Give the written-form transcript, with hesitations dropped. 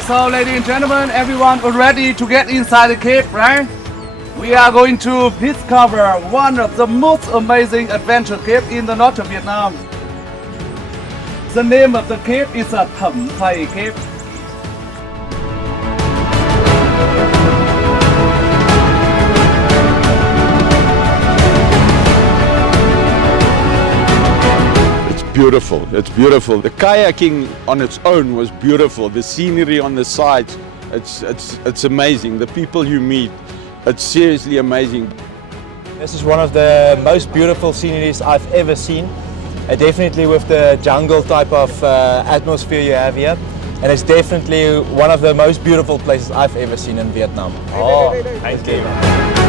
Okay, so ladies and gentlemen, everyone ready to get inside the cave, right? We are going to discover one of the most amazing adventure cave in the north of Vietnam. The name of the cave is a Tham Phay cave. Beautiful, it's beautiful. The kayaking on its own was beautiful. The scenery on the sides, it's amazing. The people you meet, it's seriously amazing. This is one of the most beautiful sceneries I've ever seen. Definitely with the jungle type of atmosphere you have here. And it's definitely one of the most beautiful places I've ever seen in Vietnam. Oh, thank you.